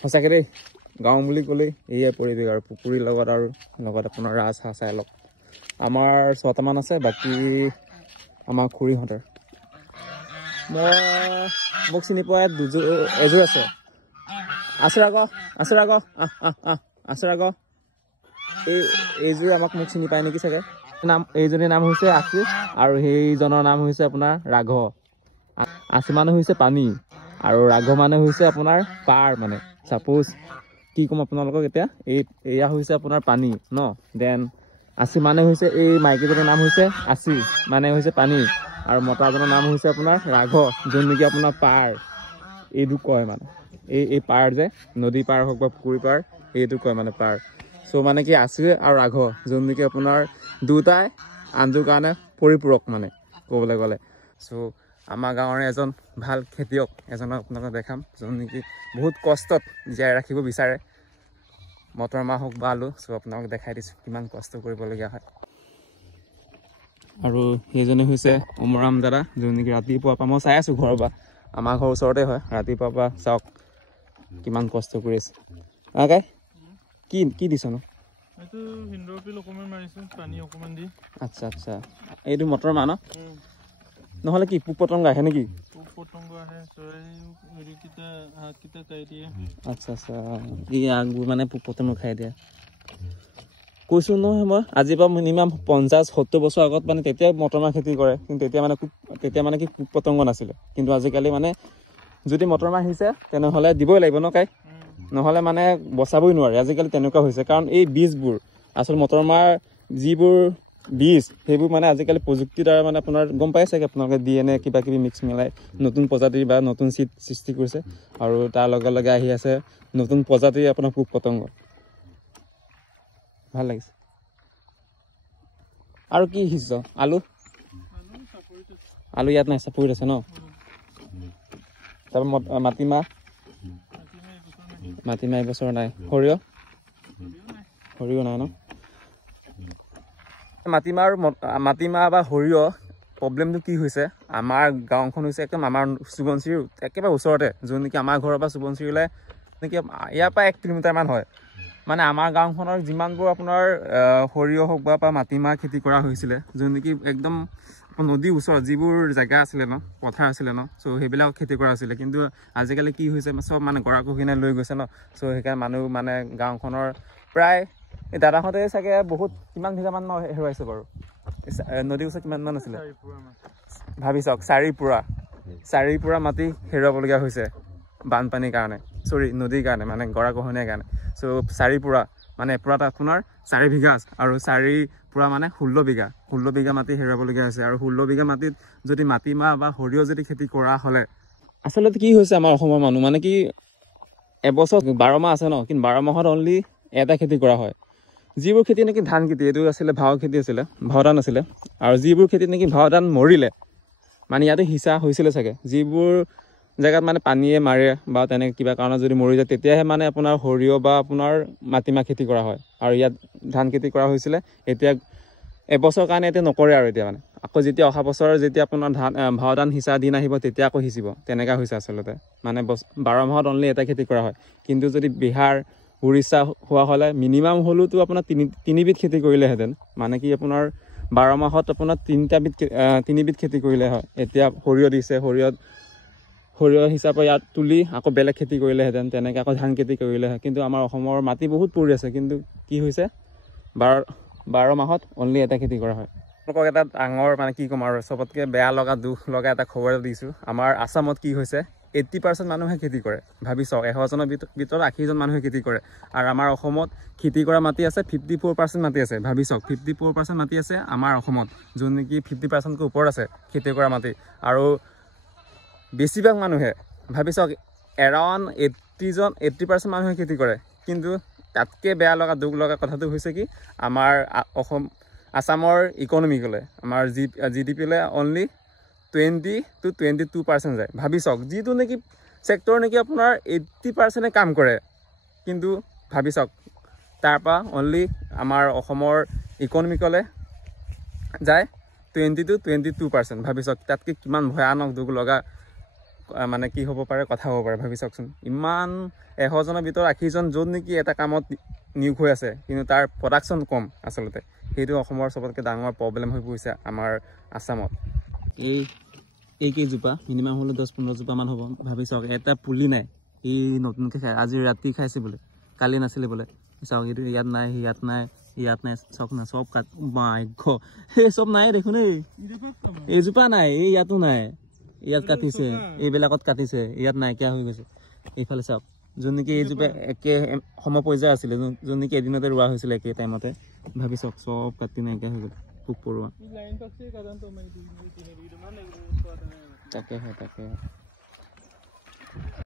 সঁচাকৈ দেই গাঁও বুলি ক'লে এয়াই পৰিৱেশ আৰু পুখুৰীৰ লগত আৰু লগত আপোনাৰ ৰাজহাঁহ চাই লওক আমাৰ 6টামান আছে বাকী আমাৰ খুৰীহঁতৰ মোক চিনি পোৱা এযোৰ আছে আছো আকৌ এইযোৰ আমাক মোক চিনি পায় নেকি চাগে এইজনীৰ নাম হৈছে আচি আৰু সেইজনৰ নাম হৈছে আপোনাৰ ৰাঘ আচি মানে হৈছে পানী আৰু ৰাঘ মানে হৈছে আপোনাৰ পাৰ মানে চাপোজ কি ক'ম আপোনালোকক এতিয়া এয়া হৈছে আপোনাৰ পানী ন দেন আচি মানে হৈছে এই মাইকীজনীৰ নাম হৈছে আচি মানে হৈছে পানী আৰু মতাজনৰ নাম হৈছে আপোনাৰ ৰাঘ যোন নেকি আপোনাৰ পাৰ এইটো কয় মানে এই পাৰ যে নদী পাৰ হওক বা পুখুৰী পাৰ এইটো কয় মানে পাৰ চ' মানে কি আচি আৰু ৰাঘ যোন নেকি আপোনাৰ দুটাই আনটোৰ কাৰণে পৰিপূৰক মানে ক'বলৈ গ'লে চ' আমাৰ গাঁৱৰে এজন ভাল খেতিয়ক এজনক আপোনালোকক দেখাম যোন নেকি বহুত কষ্টত জীয়াই ৰাখিব বিচাৰে মটৰ মাহ হওক বা আলু চ' আপোনালোকক দেখাই দিছোঁ কিমান কষ্ট কৰিবলগীয়া হয় আৰু সেইজনে হৈছে অমৰাম দাদা যোন নেকি ৰাতিপুৱাৰ পৰা মই চাই আছোঁ ঘৰৰ পৰা আমাৰ ঘৰৰ ওচৰতে হয় ৰাতিপুৱাৰ পৰা চাওক কিমান কষ্ট কৰি আছে আগাই কি দিছনো আচ্ছা আচ্ছা এইটো মটৰ মাহ ন নহ'লে কি পোক পতংগ আহে নেকি আচ্ছা আচ্ছা এই আগবোৰ মানে পোক পতংগ খাই দিয়ে কৈছোঁ নহয় মই আজিৰ পৰা মিনিমাম 50-70 বছৰ আগত মানে তেতিয়াই মটৰ মাহ খেতি কৰে কিন্তু তেতিয়া মানে কি পোক পতংগ নাছিলে কিন্তু আজিকালি মানে যদি মটৰ মাহ আহিছে তেনেহ'লে দিবই লাগিব ন কাই নহ'লে মানে বচাবই নোৱাৰে আজিকালি তেনেকুৱা হৈছে কাৰণ এই বীজবোৰ আচল মটৰ মাহ যিবোৰ বীজ সেইবোৰ মানে আজিকালি প্ৰযুক্তিৰ দ্বাৰা মানে আপোনাৰ গম পাই চাগে আপোনালোকে DNA কিবা কিবি মিক্স মিলাই নতুন প্ৰজাতিৰ বা নতুন চিড সৃষ্টি কৰিছে আৰু তাৰ লগে লগে আহি আছে নতুন প্ৰজাতিৰ আপোনাৰ পোক পতংগ ভাল লাগিছে আৰু কি সিঁচিছ আলু ইয়াত নাই চাপৰিত আছে ন তাৰপৰা মাটিমাহ এইবছৰ নাই সৰিয়হ নাই ন মাটিমাহ বা সৰিয়হ প্ৰব্লেমটো কি হৈছে আমাৰ গাঁওখন হৈছে একদম আমাৰ সোৱণশিৰি একেবাৰে ওচৰতে যোন নেকি আমাৰ ঘৰৰ পৰা সোৱণশিৰিলৈ নেকি ইয়াৰ পৰা 1 কিলোমিটাৰমান হয় মানে আমাৰ গাঁওখনৰ যিমানবোৰ আপোনাৰ সৰিয়হ হওক বা মাটিমাহ খেতি কৰা হৈছিলে যোন নেকি একদম নদীৰ ওচৰত যিবোৰ জেগা আছিলে ন পথাৰ আছিলে ন চ' সেইবিলাক খেতি কৰা হৈছিলে কিন্তু আজিকালি কি হৈছে চব মানে গৰাখহীয়াই লৈ গৈছে ন চ' সেইকাৰণে মানুহ মানে গাঁওখনৰ প্ৰায় এই দাদাহঁতে চাগে বহুত কিমান বিঘামান হেৰুৱাইছে বাৰু নদীৰ ওচৰত কিমানমান আছিলে ভাবি চাওক 4 পুৰা মাটি হেৰুৱাবলগীয়া হৈছে বানপানীৰ কাৰণে নদীৰ কাৰণে মানে গৰাখহনীয়াৰ কাৰণে চ' 4 পুৰা মানে এপুৰাত আপোনাৰ 4 বিঘা আৰু 4 পুৰা মানে 16 বিঘা মাটি হেৰুৱাবলগীয়া হৈছে আৰু 16 বিঘা মাটিত যদি মাটিমাহ বা সৰিয়হ যদি খেতি কৰা হ'লে আচলতে কি হৈছে আমাৰ অসমৰ মানুহ মানে কি এবছৰ 12 মাহ আছে ন কিন্তু 12 মাহত অনলি এটা খেতি কৰা হয় যিবোৰ খেতি নেকি ধান খেতি এইটো আছিলে ভাও খেতি আছিলে ভাও ধান আছিলে আৰু যিবোৰ খেতি নেকি ভাও ধান মৰিলে মানে ইয়াতে সিঁচা হৈছিলে চাগে যিবোৰ জেগাত মানে পানীয়ে মাৰে বা তেনেকৈ কিবা কাৰণত যদি মৰি যায় তেতিয়াহে মানে আপোনাৰ সৰিয়হ বা আপোনাৰ মাটিমাহ খেতি কৰা হয় আৰু ইয়াত ধান খেতি কৰা হৈছিলে এতিয়া এবছৰ কাৰণে এতিয়া নকৰে আৰু এতিয়া মানে আকৌ যেতিয়া অহা বছৰ যেতিয়া আপোনাৰ ভাও ধান সিঁচা দিন আহিব তেতিয়া আকৌ সিঁচিব তেনেকুৱা হৈছে আচলতে মানে 12 মাহত অনলি এটা খেতি কৰা হয় কিন্তু যদি বিহাৰ উৰিষ্যা হোৱা হ'লে মিনিমাম হ'লেওতো আপোনাৰ তিনিবিধ খেতি কৰিলেহেঁতেন মানে কি আপোনাৰ 12 মাহত আপোনাৰ তিনিবিধ খেতি কৰিলে হয় এতিয়া সৰিয়হ দিছে সৰিয়হ হিচাপে ইয়াত তুলি আকৌ বেলেগ খেতি কৰিলেহেঁতেন তেনেকৈ আকৌ ধান খেতি কৰিলে হয় কিন্তু আমাৰ অসমৰ মাটি বহুত পৰি আছে কিন্তু কি হৈছে 12 মাহত অনলি এটা খেতি কৰা হয় আপোনালোকক এটা ডাঙৰ মানে কি ক'ম আৰু চবতকৈ বেয়া লগা দুখ লগা এটা খবৰ দিছোঁ আমাৰ আসামত কি হৈছে 80% মানুহে খেতি কৰে ভাবি চাওক 100জনৰ ভিতৰত 80জন মানুহে খেতি কৰে আৰু আমাৰ অসমত খেতি কৰা মাটি আছে 54% মাটি আছে ভাবি চাওক 54% মাটি আছে আমাৰ অসমত যোন নেকি 50%কৈ ওপৰত আছে খেতি কৰা মাটি আৰু বেছিভাগ মানুহে ভাবি চাওক এৰাউণ্ড 80% মানুহে খেতি কৰে কিন্তু তাতকৈ বেয়া লগা দুখ লগা কথাটো হৈছে কি আমাৰ আসামৰ ইকনমিকলৈ আমাৰ GDPলৈ অনলি 20-22% যায় ভাবি চাওক যিটো নেকি চেক্টৰ নেকি আপোনাৰ 80%ে কাম কৰে কিন্তু ভাবি চাওক তাৰপৰা অনলি আমাৰ অসমৰ ইকনমিকলৈ যায় 20-22% ভাবি চাওক তাতকৈ কিমান ভয়ানক দুখ লগা মানে কি হ'ব পাৰে, কথা হ'ব পাৰে। ভাবি চাওকচোন, ইমান 100জনৰ ভিতৰত 80জন য'ত নেকি এটা কামত নিয়োগ হৈ আছে, কিন্তু তাৰ প্ৰডাকশ্যন কম। আচলতে সেইটো অসমৰ চবতকৈ ডাঙৰ প্ৰব্লেম হৈ পৰিছে আমাৰ আছামত। এই কেইজোপা মিনিমাম হ'লে 10-15জোপামান হ'ব। ভাবি চাওক, এটা পুলি নাই। ই নতুনকৈ খাই, আজি ৰাতি খাইছে বোলে, কালি নাছিলে বোলে। চাওক, এইটো ইয়াত নাই, ইয়াত নাই, ইয়াত নাই, চাওক না, চব সেই চব নাই দেখোন। এইজোপা নাই, এই ইয়াতো নাই, ইয়াত কাটিছে, এইবিলাকত কাটিছে, ইয়াত নাইকিয়া হৈ গৈছে। এইফালে চাওক, যোন নেকি এইজোপা একে সমপৰ্যায় আছিলে, যোন নেকি এদিনতে ৰোৱা হৈছিলে একে টাইমতে। ভাবি চাওক, চব কাটি নাইকিয়া হৈ গ'ল, পোক পৰুৱা। তাকেহে।